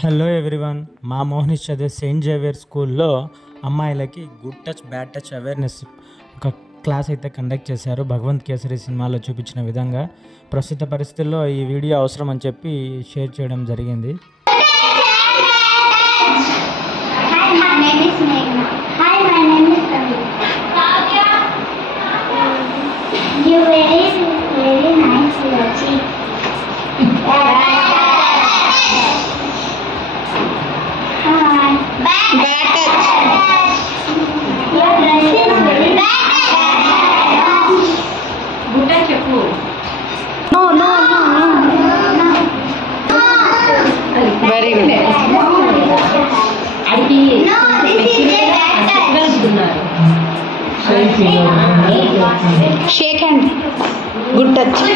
Hello everyone, మా మోహనిష్ చదివే Saint Xavier స్కూల్లో అమ్మాయిలకి good touch bad touch awareness ఒక క్లాస్ అయితే కండక్ట్ చేశారు. భగవంత్ కేసరి సినిమాలో చూపించిన విధంగా ప్రస్తుత పరిస్థితుల్లో ఈ వీడియో అవసరం అని చెప్పి షేర్ చేయడం జరిగింది. Very good. Shake hand. Good touch.